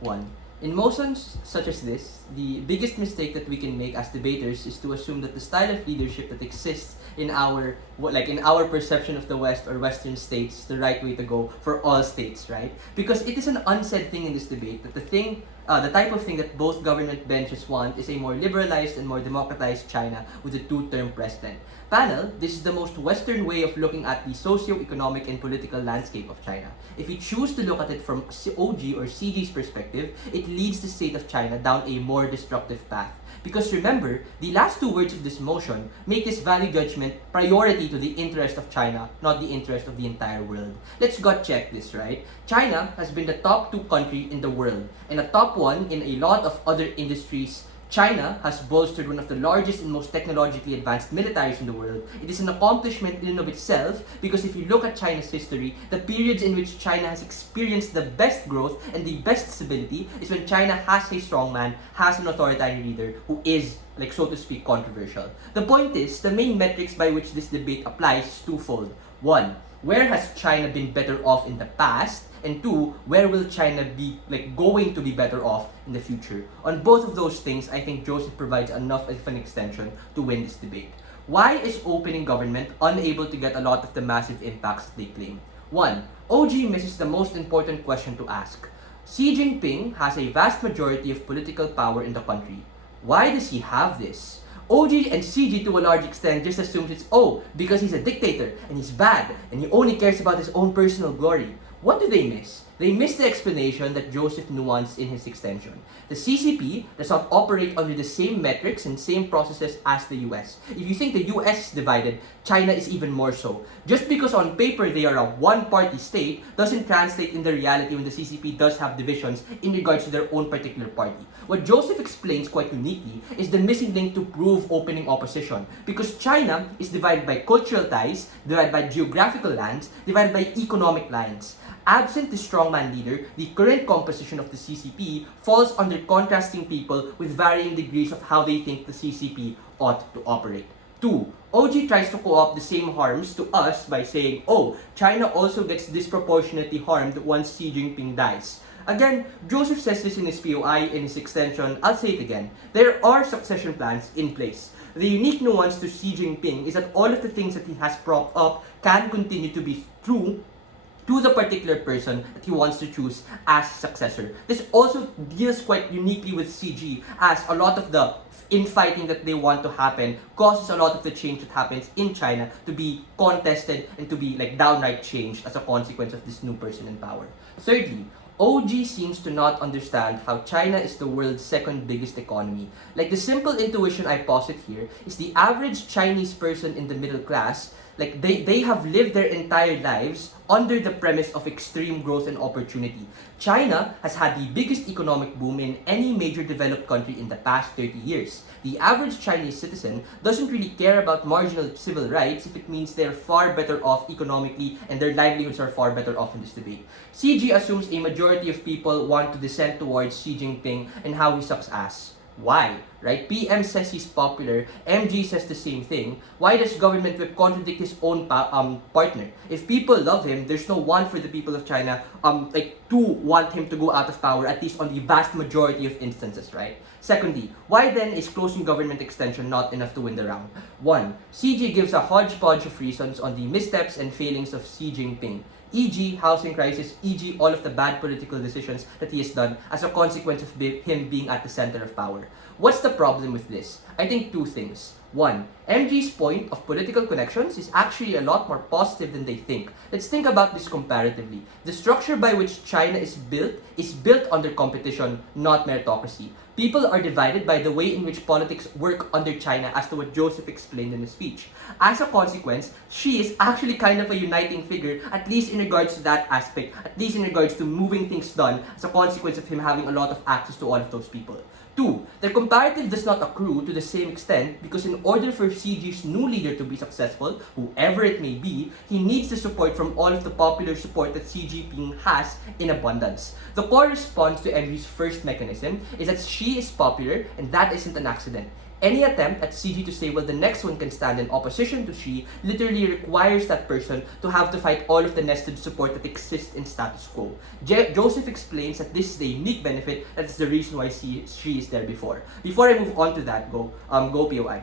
One. In motions such as this, the biggest mistake that we can make as debaters is to assume that the style of leadership that exists in our perception of the West or Western states is the right way to go for all states, right? Because it is an unsaid thing in this debate that the type of thing that both government benches want is a more liberalized and more democratized China with a two-term president. Panel, this is the most Western way of looking at the socio-economic and political landscape of China. If you choose to look at it from OG or CG's perspective, it leads the state of China down a more destructive path. Because remember, the last two words of this motion make this value judgment priority to the interest of China, not the interest of the entire world. Let's gut check this, right? China has been the top 2 country in the world and a top 1 in a lot of other industries. China has bolstered one of the largest and most technologically advanced militaries in the world. It is an accomplishment in and of itself because if you look at China's history, the periods in which China has experienced the best growth and the best stability is when China has a strongman, has an authoritarian leader who is, like so to speak, controversial. The point is, the main metrics by which this debate applies is twofold. 1. Where has China been better off in the past? And 2, where will China be going to be better off in the future? On both of those things, I think Joseph provides enough of an extension to win this debate. Why is opening government unable to get a lot of the massive impacts they claim? 1. OG misses the most important question to ask. Xi Jinping has a vast majority of political power in the country. Why does he have this? OG and CG to a large extent just assumes it's because he's a dictator and he's bad and he only cares about his own personal glory. What do they miss? They miss the explanation that Joseph nuanced in his extension. The CCP does not operate under the same metrics and same processes as the US. If you think the US is divided, China is even more so. Just because on paper they are a one-party state doesn't translate in the reality when the CCP does have divisions in regards to their own particular party. What Joseph explains quite uniquely is the missing link to prove opening opposition, because China is divided by cultural ties, divided by geographical lands, divided by economic lines. Absent the strongman leader, the current composition of the CCP falls under contrasting people with varying degrees of how they think the CCP ought to operate. 2. OG tries to co-opt the same harms to us by saying, China also gets disproportionately harmed once Xi Jinping dies. Again, Joseph says this in his POI, in his extension. I'll say it again. There are succession plans in place. The unique nuance to Xi Jinping is that all of the things that he has propped up can continue to be true to the particular person that he wants to choose as successor. This also deals quite uniquely with CG, as a lot of the infighting that they want to happen causes a lot of the change that happens in China to be contested and to be downright changed as a consequence of this new person in power. Thirdly, OG seems to not understand how China is the world's second biggest economy. The simple intuition I posit here is the average Chinese person in the middle class, they have lived their entire lives under the premise of extreme growth and opportunity. China has had the biggest economic boom in any major developed country in the past 30 years. The average Chinese citizen doesn't really care about marginal civil rights if it means they're far better off economically and their livelihoods are far better off in this debate. CG assumes a majority of people want to descend towards Xi Jinping and how he sucks ass. Why? Right? PM says he's popular, MG says the same thing. Why does government whip contradict his own partner? If people love him, there's no want for the people of China to want him to go out of power, at least on the vast majority of instances, right? Secondly, why then is closing government extension not enough to win the round? 1. CG gives a hodgepodge of reasons on the missteps and failings of Xi Jinping, e.g. housing crisis, e.g. all of the bad political decisions that he has done as a consequence of him being at the center of power. What's the problem with this? I think 2 things. 1. MG's point of political connections is actually a lot more positive than they think. Let's think about this comparatively. The structure by which China is built under competition, not meritocracy. People are divided by the way in which politics work under China, as to what Joseph explained in his speech. As a consequence, Xi is actually kind of a uniting figure, at least in regards to that aspect, at least in regards to moving things done, as a consequence of him having a lot of access to all of those people. 2. The comparative does not accrue to the same extent because in order for CG's new leader to be successful, whoever it may be, he needs the support from all of the popular support that Xi Jinping has in abundance. The core response to MG's first mechanism is that Xi is popular and that isn't an accident. Any attempt at Xi to say, well, the next one can stand in opposition to Xi literally requires that person to have to fight all of the nested support that exists in status quo. Joseph explains that this is the unique benefit, that's the reason why Xi is there before. Before I move on to that, go POI.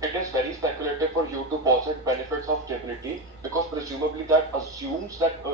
It is very speculative for you to posit benefits of stability, because presumably that assumes that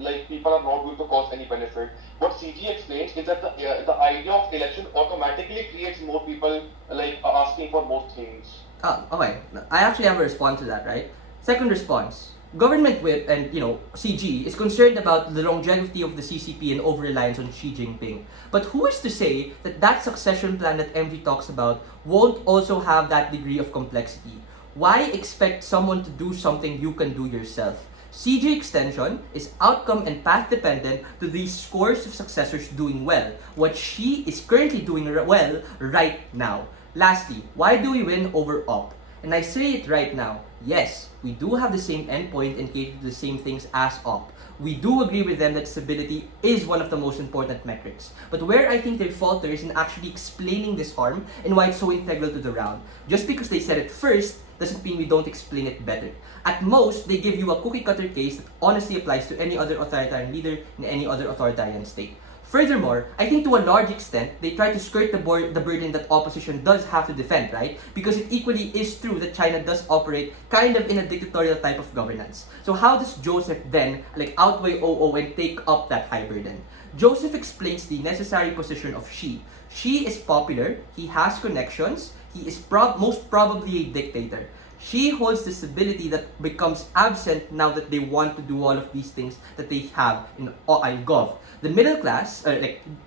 like people are not going to cause any benefit. What CG explains is that the idea of election automatically creates more people like asking for more things. Okay, I actually have a response to that, right? Second response. Government whip and, CG is concerned about the longevity of the CCP and over-reliance on Xi Jinping. But who is to say that that succession plan that MV talks about won't also have that degree of complexity? Why expect someone to do something you can do yourself? CG extension is outcome and path dependent to these scores of successors doing well, what Xi is currently doing well right now. Lastly, why do we win over op? And I say it right now, yes, we do have the same endpoint and cater to the same things as op. We do agree with them that stability is one of the most important metrics. But where I think they falter is in actually explaining this harm and why it's so integral to the round. Just because they said it first doesn't mean we don't explain it better. At most, they give you a cookie-cutter case that honestly applies to any other authoritarian leader in any other authoritarian state. Furthermore, I think to a large extent, they try to skirt the burden that opposition does have to defend, right? Because it equally is true that China does operate kind of in a dictatorial type of governance. So how does Joseph then outweigh OO and take up that high burden? Joseph explains the necessary position of Xi. Xi is popular, he has connections, he is most probably a dictator. Xi holds the stability that becomes absent now that they want to do all of these things that they have in Gov. The middle class,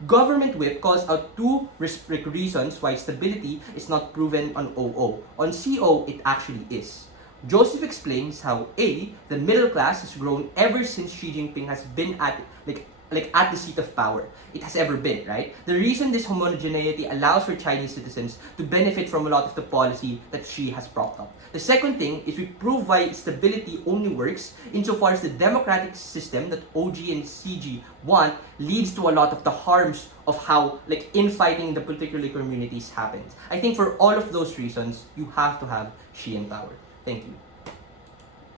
government whip calls out two reasons why stability is not proven on OO. On CO, it actually is. Joseph explains how A, the middle class has grown ever since Xi Jinping has been at at the seat of power. It has ever been, right? The reason this homogeneity allows for Chinese citizens to benefit from a lot of the policy that Xi has propped up. The second thing is we prove why stability only works insofar as the democratic system that OG and CG want leads to a lot of the harms of how infighting in the particular communities happens. I think for all of those reasons, you have to have Xi in power. Thank you.